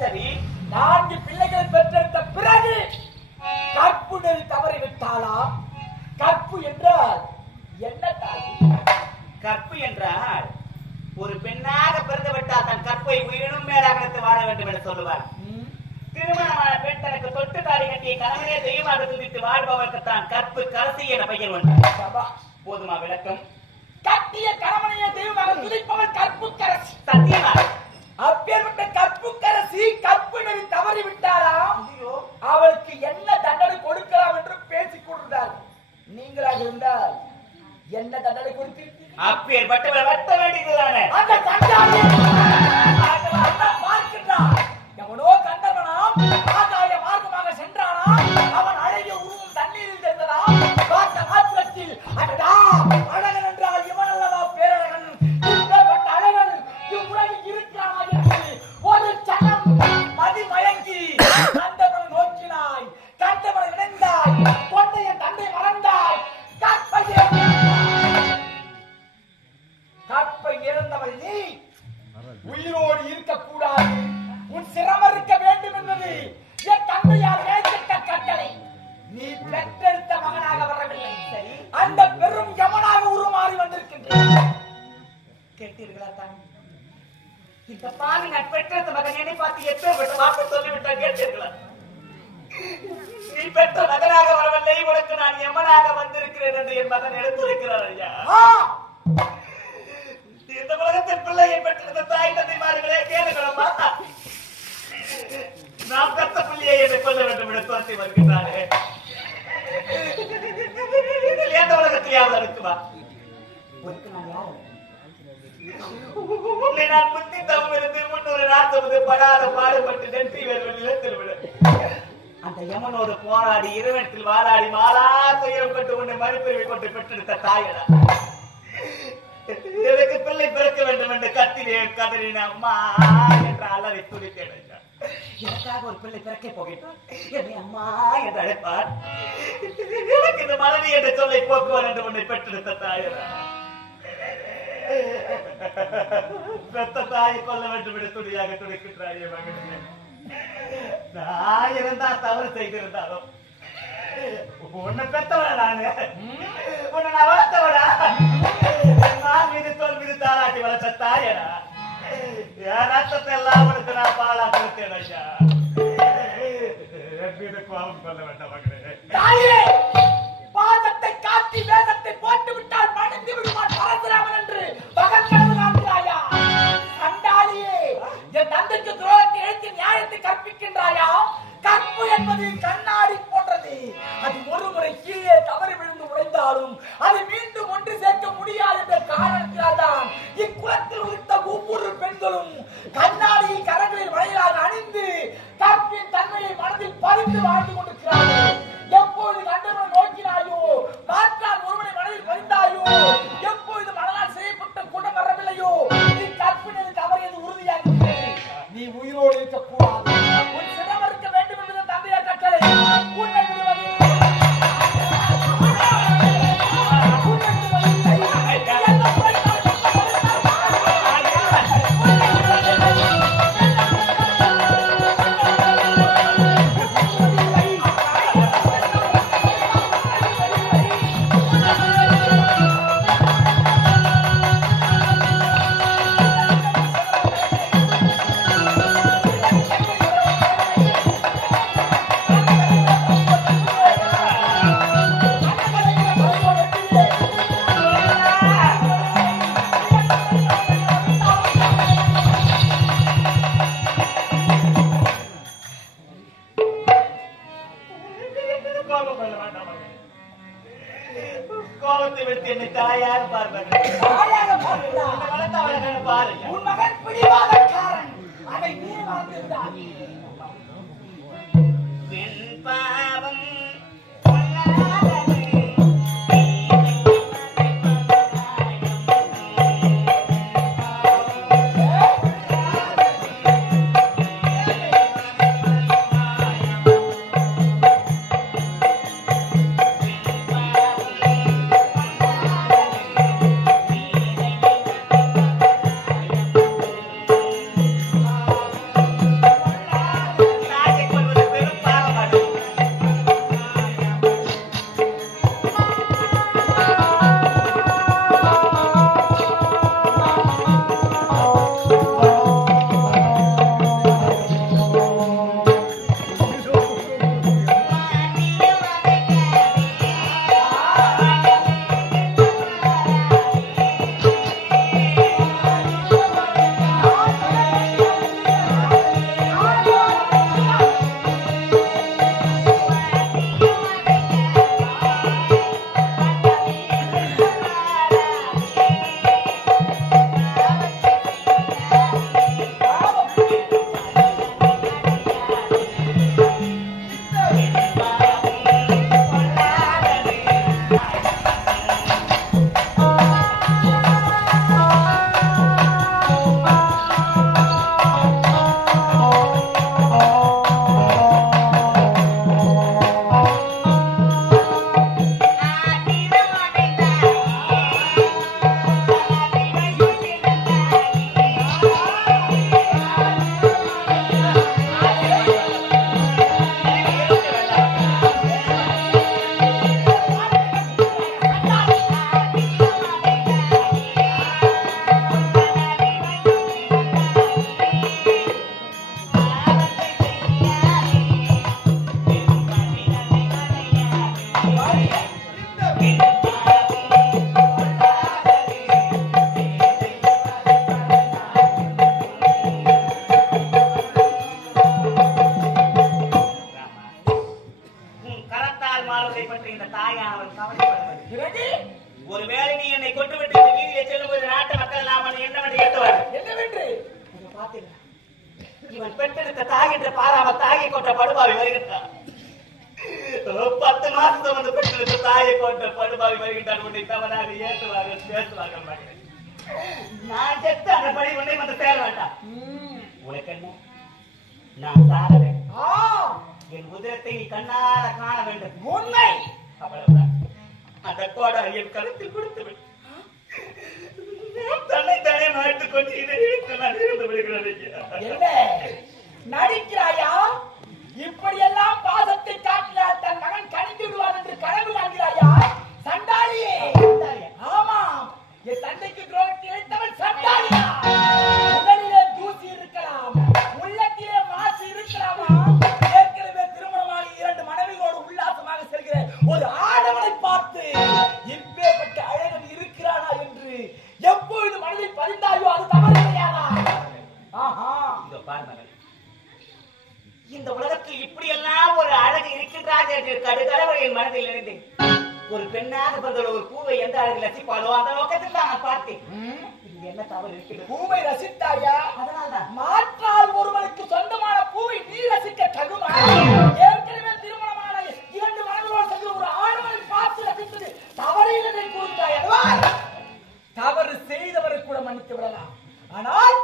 சரி நான்கு பிள்ளைகள் பெற்றெடுத்த பிறகு கற்பு நெறி தவறிவிட்டாளா கற்பு என்றால் என்ன கற்பு என்றால் ஒரு பெண்ணாக பிறந்து விட்டால் தன் கற்பை உயிரினும் மேலாக வாழ வேண்டும் என்று சொல்லுவார். திருமணமான பெண் தனக்கு தொட்டு தாலி கட்டிய கணவனே தெய்வமாக துதித்து வாழ்பவருக்கு தான் கற்பு கரசி என பெயர் சபா. போதுமா விளக்கம்? கட்டிய கணவனையே தெய்வமாக துதிப்பவள் கற்புக்கரசி சத்தியமா? அப்பேற்பட்ட கற்புக்கரசி கற்பு நெறி தவறி விட்டாராம் அவளுக்கு என்ன தண்டனை கொடுக்கலாம் என்று பேசிக் கொண்டிருந்தார். நீங்களாக இருந்தால் என்ன தண்டனை கொடுத்திருப்பீர்கள் அப்பேற்பட்டவள் வட்ட வேண்டியதுதானே? அந்த கண்டாலே பெற்ற மகனாக வரவில்லை. உனக்கு நான் எம்மனாக வந்திருக்கிறேன் என்று என் மகன் எடுத்திருக்கிறார் ஐயா. இந்த உலகத்தின் பிள்ளையை பெற்றிருந்த தாய் தந்தைமார்களே கேளுங்களம்மா நாம் கத்த பிள்ளையை என்னை கொல்ல வேண்டும் என துரத்தி வருகின்றானே இதில் எந்த உலகத்திலேயாவது இருக்குமா? உன்னை நான் முந்தி தவம் இருந்து முன்னூறு நாற்பது படாத பாடுபட்டு நன்றி வேறு நிலத்தில் விட அந்த யமனோடு போராடி இறைவனத்தில் வாராடி மாலா துயரம் கொண்டு உன்னை மறுபிரிவை கொண்டு பெற்றெடுத்த தாயடா. எனக்கு பிள்ளை பிறக்க வேண்டும் என்று கத்தினேன் கதறின அம்மா என்ற அலறி துடித்தேன் எனக்காக ஒரு பிள்ளை பிறக்க போகின்றான். என்னை அம்மா என்று அழைப்பார். எனக்கு இந்த மனைவி என்ற சொல்லை போக்குவார் என்று உன்னை பெற்றெடுத்த தாயடா. பெத்த தாயை கொல்ல வேண்டும் என்று துடியாக துடிக்கின்றாயே மகனே. நான் இருந்தா தவறு செய்திருந்தாலும். உன்னை பெத்தவடா நானு? உன்னை நான் வளர்த்தவடா நான் மீது தோல் மீது தாராட்டி வளர்த்த தாயடா என் ரத்தத்தை எல்லாம் உனக்கு நான் பாலா கொடுத்தேன் ஐயா. என் மீது கோபம் கொள்ள வேண்டாம் மகனே. என்பது கண்ணாடி போன்றது. அது ஒரு முறை கீழே தவறி விழுந்து உடைந்தாலும் கோபத்தை விட்டு என்னை தாயார். வளர்த்தவளை பாருங்க. உன் மகன் பிடிவாதக்காரன். அதை நீ மறந்திருந்தாய் பெண் ஆளுமை பற்றி இந்த தாயானவள் கவலைப்படுவது ஒருவேளை நீ என்னை கொண்டு இந்த வீதியை செல்லும் போது நாட்டு மக்கள் நாம் என்னவென்று ஏற்றுவார் என்னவென்று? பார்த்தீங்களா இவன் பெற்றெடுத்த தாய் என்று பாராம தாயை கொண்ட படுபாவி வருகின்றான். பத்து மாசத்தை வந்து பெற்றெடுத்த தாயை கொண்ட படுபாவி வருகின்றான். உன்னை தவறாக ஏற்றுவார்கள் பேசுவார்கள் நான் செத்து அந்த படி உன்னை வந்து சேர வேண்டாம். உனக்கு என்ன நான் சாரவேன் என் உதிரத்தை நீ கண்ணார காண வேண்டும். உண்மை அவ்வளவுதான். அந்த கோடாரி என் கழுத்தில் கொடுத்து விடு. தன்னை தானே மாட்டுக் கொண்டு இதை இழுத்து நான் இருந்து விடுகிறேன் என்ன? நடிக்கிறாயா? இப்படியெல்லாம் பாசத்தை காட்டினால் தன் மகன் கணிந்து விடுவான் என்று கனவு காண்கிறாயா சண்டாளியே ஆமாம். என் தந்தைக்கு துரோகத்தை இழைத்தவன் சண்டாளியா? உடலிலே தூசி இருக்கலாம். உள்ளத்திலே மாசு இருக்கலாமா. என் மனதில் இருந்து ஒரு பெண்ணாக பிறந்த ஒரு பூவை எந்த அழகு ரசிப்பாளோ அந்த நோக்கத்தில் நான் பார்த்தேன். என்ன தவறு இருக்கிறது? பூவை ரசித்தாயா? அதனால்தான். மாற்றால் ஒருவனுக்கு சொந்தமான பூவை நீ ரசிக்க தகுமா? ஏற்கனவே திருமணமான இரண்டு மனதோடு சென்று ஒரு ஆடவனை பார்த்து ரசித்தது தவறு இல்லை கூறுகிறாய் தவறு செய்தவரை கூட மன்னித்து விடலாம். ஆனால்